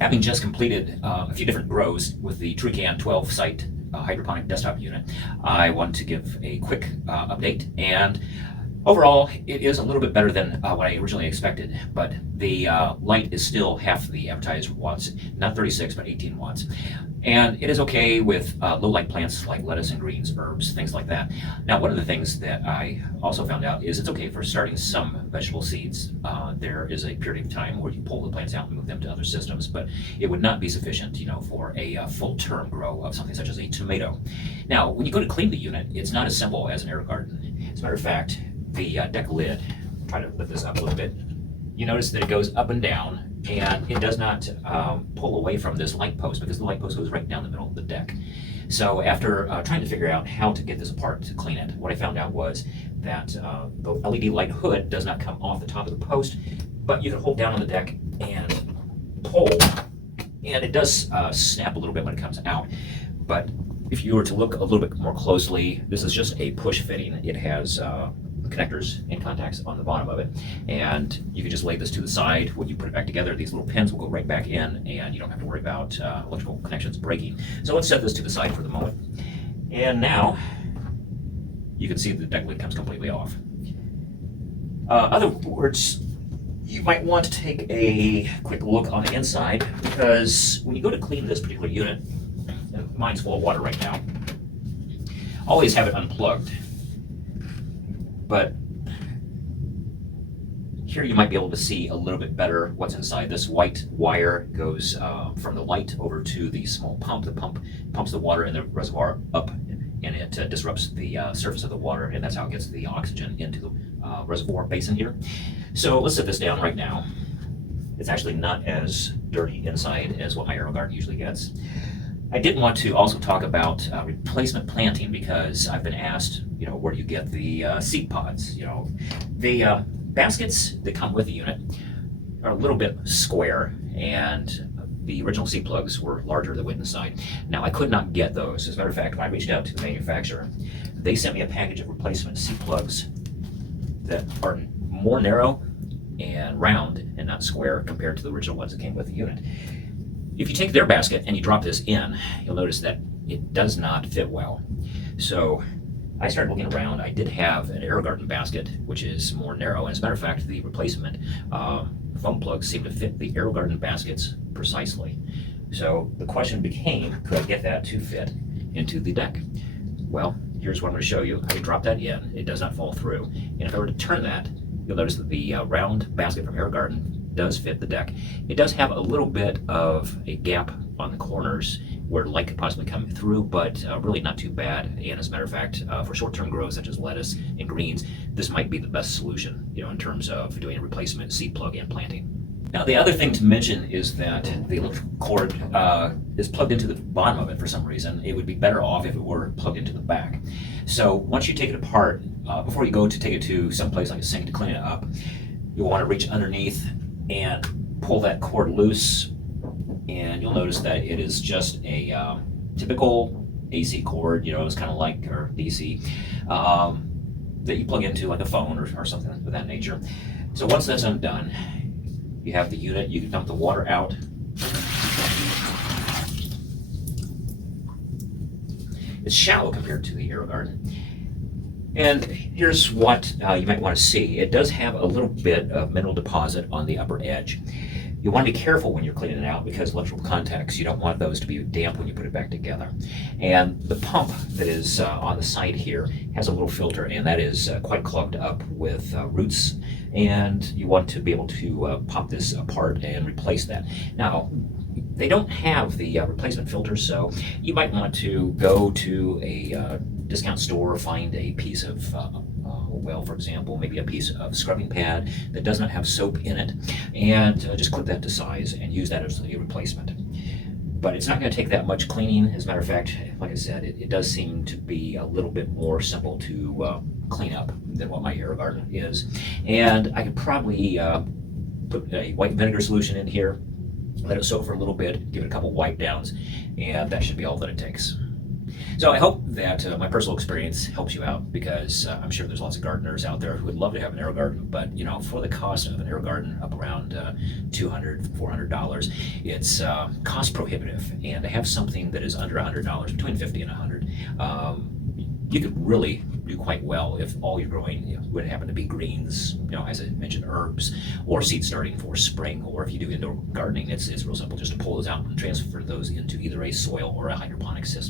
Having just completed a few different grows with the Trecaan 12-site hydroponic desktop unit, I want to give a quick update. And overall, it is a little bit better than what I originally expected, but the light is still half the advertised watts, not 36, but 18 watts. And it is okay with low light plants like lettuce and greens, herbs, things like that. Now, one of the things that I also found out is it's okay for starting some vegetable seeds. There is a period of time where you pull the plants out and move them to other systems, but it would not be sufficient, for a full-term grow of something such as a tomato. Now, when you go to clean the unit, it's not as simple as an air garden. As a matter of fact, the deck lid, try to lift this up a little bit, you notice that it goes up and down, and it does not pull away from this light post because the light post goes right down the middle of the deck. So after trying to figure out how to get this apart to clean it, what I found out was that the LED light hood does not come off the top of the post, but you can hold down on the deck and pull, and it does snap a little bit when it comes out. But if you were to look a little bit more closely, this is just a push fitting. It has connectors and contacts on the bottom of it, and you can just lay this to the side. When you put it back together, these little pins will go right back in, and you don't have to worry about electrical connections breaking. So let's set this to the side for the moment. And now you can see the deck lid comes completely off. Other words, you might want to take a quick look on the inside, because when you go to clean this particular unit, mine's full of water right now, always have it unplugged. But here you might be able to see a little bit better what's inside. This white wire goes from the light over to the small pump. The pump pumps the water in the reservoir up, and it disrupts the surface of the water, and that's how it gets the oxygen into the reservoir basin here. So let's set this down right now. It's actually not as dirty inside as what my air garden usually gets. I did want to also talk about replacement planting, because I've been asked, where do you get the seed pods? The baskets that come with the unit are a little bit square, and the original seed plugs were larger that went inside. Now, I could not get those. As a matter of fact, when I reached out to the manufacturer, they sent me a package of replacement seed plugs that are more narrow and round and not square compared to the original ones that came with the unit. If you take their basket and you drop this in, you'll notice that it does not fit well. So I started looking around. I did have an air garden basket, which is more narrow. And as a matter of fact, the replacement foam plugs seem to fit the air garden baskets precisely. So the question became, could I get that to fit into the deck? Well, here's what I'm going to show you. I can drop that in. It does not fall through. And if I were to turn that, you'll notice that the round basket from air garden does fit the deck. It does have a little bit of a gap on the corners where light could possibly come through, but really not too bad. And as a matter of fact, for short-term grows such as lettuce and greens, this might be the best solution, in terms of doing a replacement seed plug and planting. Now, the other thing to mention is that the electrical cord is plugged into the bottom of it for some reason. It would be better off if it were plugged into the back. So once you take it apart, before you go to take it to some place like a sink to clean it up, you'll want to reach underneath and pull that cord loose, and you'll notice that it is just a typical AC cord, it's kind of like, or DC, that you plug into like a phone or something of that nature. So once that's undone, you have the unit, you can dump the water out. It's shallow compared to the air garden. And here's what you might want to see. It does have a little bit of mineral deposit on the upper edge. You want to be careful when you're cleaning it out, because electrical contacts, you don't want those to be damp when you put it back together. And the pump that is on the side here has a little filter, and that is quite clogged up with roots, and you want to be able to pop this apart and replace that. Now, they don't have the replacement filters, so you might want to go to a discount store, find a piece of for example, maybe a piece of scrubbing pad that does not have soap in it, and just clip that to size and use that as a replacement. But it's not going to take that much cleaning. As a matter of fact, like I said, it does seem to be a little bit more simple to clean up than what my air garden is. And I could probably put a white vinegar solution in here, let it soak for a little bit, give it a couple wipe downs, and that should be all that it takes. So I hope that my personal experience helps you out, because I'm sure there's lots of gardeners out there who would love to have an air garden, but for the cost of an air garden up around $200, $400, it's cost prohibitive. And to have something that is under $100, between 50 and 100, you could really do quite well if all you're growing would happen to be greens, as I mentioned, herbs, or seed starting for spring. Or if you do indoor gardening, it's real simple just to pull those out and transfer those into either a soil or a hydroponic system.